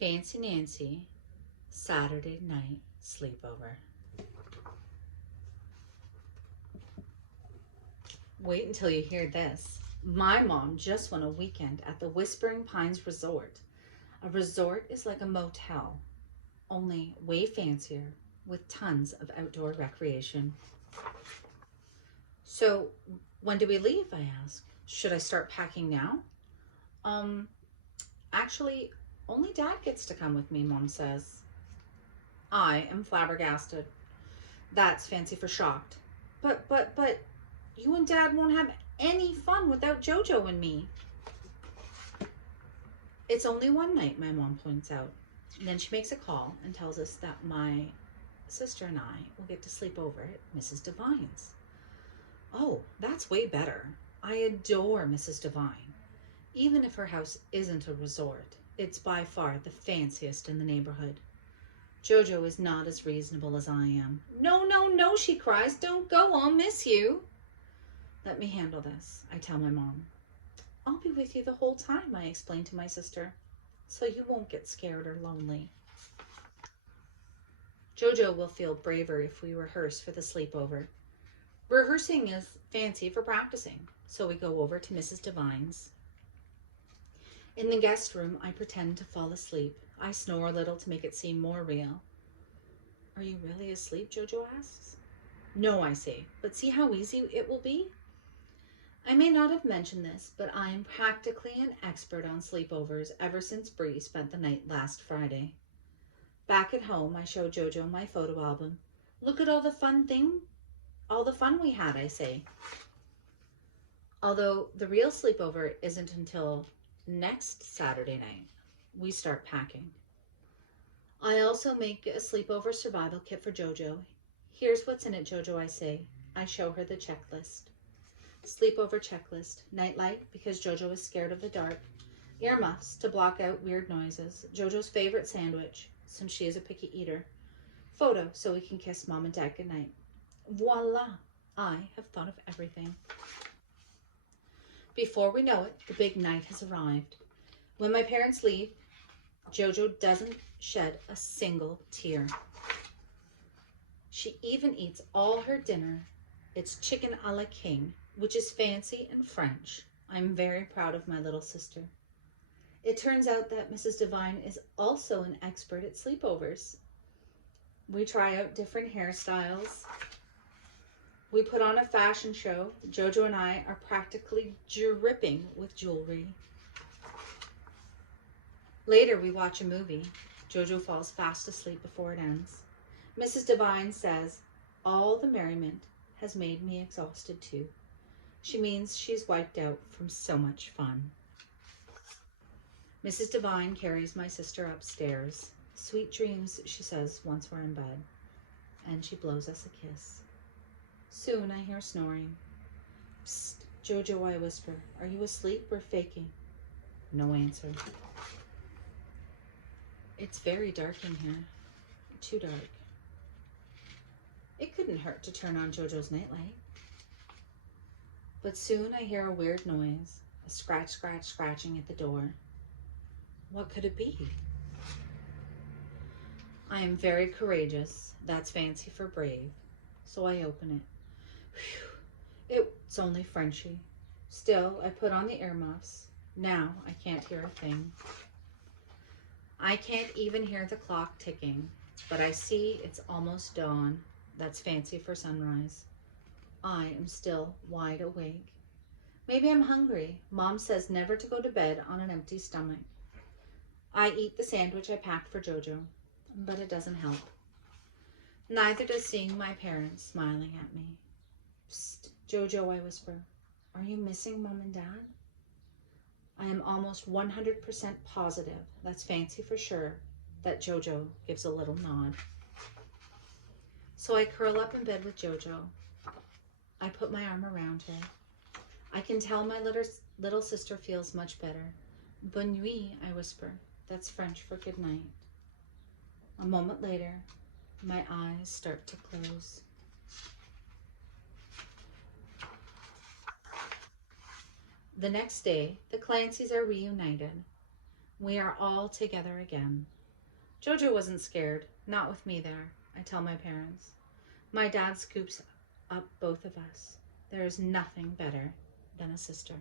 Fancy Nancy, Saturday night sleepover. Wait until you hear this. My mom just won a weekend at the Whispering Pines Resort. A resort is like a motel, only way fancier with tons of outdoor recreation. So, when do we leave? I ask. Should I start packing now? Um, Actually, only Dad gets to come with me, Mom says. I am flabbergasted. That's fancy for shocked. But, you and Dad won't have any fun without Jojo and me. It's only one night, my mom points out. And then she makes a call and tells us that my sister and I will get to sleep over at Mrs. Devine's. Oh, that's way better. I adore Mrs. Devine. Even if her house isn't a resort, it's by far the fanciest in the neighborhood. Jojo is not as reasonable as I am. No, no, no, she cries. Don't go, I'll miss you. Let me handle this, I tell my mom. I'll be with you the whole time, I explain to my sister, so you won't get scared or lonely. Jojo will feel braver if we rehearse for the sleepover. Rehearsing is fancy for practicing, so we go over to Mrs. Devine's. In the guest room, I pretend to fall asleep. I snore a little to make it seem more real. Are you really asleep? Jojo asks. No, I say, but see how easy it will be? I may not have mentioned this, but I am practically an expert on sleepovers ever since Bree spent the night last Friday. Back at home, I show Jojo my photo album. Look at all the fun we had, I say. Although the real sleepover isn't until next Saturday night. We start packing. I also make a sleepover survival kit for Jojo. Here's what's in it, Jojo, I say. I show her the checklist. Sleepover checklist. Nightlight, because Jojo is scared of the dark. Earmuffs, to block out weird noises. Jojo's favorite sandwich, since she is a picky eater. Photo, so we can kiss Mom and Dad goodnight. Voila! I have thought of everything. Before we know it, the big night has arrived. When my parents leave, Jojo doesn't shed a single tear. She even eats all her dinner. It's chicken a la king, which is fancy and French. I'm very proud of my little sister. It turns out that Mrs. Devine is also an expert at sleepovers. We try out different hairstyles. We put on a fashion show. Jojo and I are practically dripping with jewelry. Later, we watch a movie. Jojo falls fast asleep before it ends. Mrs. Devine says, all the merriment has made me exhausted too. She means she's wiped out from so much fun. Mrs. Devine carries my sister upstairs. Sweet dreams, she says once we're in bed. And she blows us a kiss. Soon I hear snoring. Psst, Jojo, I whisper. Are you asleep or faking? No answer. It's very dark in here. Too dark. It couldn't hurt to turn on Jojo's nightlight. But soon I hear a weird noise. A scratch, scratch, scratching at the door. What could it be? I am very courageous. That's fancy for brave. So I open it. Whew. It's only Frenchie. Still, I put on the earmuffs. Now I can't hear a thing. I can't even hear the clock ticking, but I see it's almost dawn. That's fancy for sunrise. I am still wide awake. Maybe I'm hungry. Mom says never to go to bed on an empty stomach. I eat the sandwich I packed for Jojo, but it doesn't help. Neither does seeing my parents smiling at me. Psst, Jojo, I whisper. Are you missing Mom and Dad? I am almost 100% positive, that's fancy for sure, that Jojo gives a little nod. So I curl up in bed with Jojo. I put my arm around her. I can tell my little sister feels much better. Bonne nuit, I whisper. That's French for good night. A moment later, my eyes start to close. The next day, the Clancys are reunited. We are all together again. Jojo wasn't scared, not with me there, I tell my parents. My dad scoops up both of us. There is nothing better than a sister.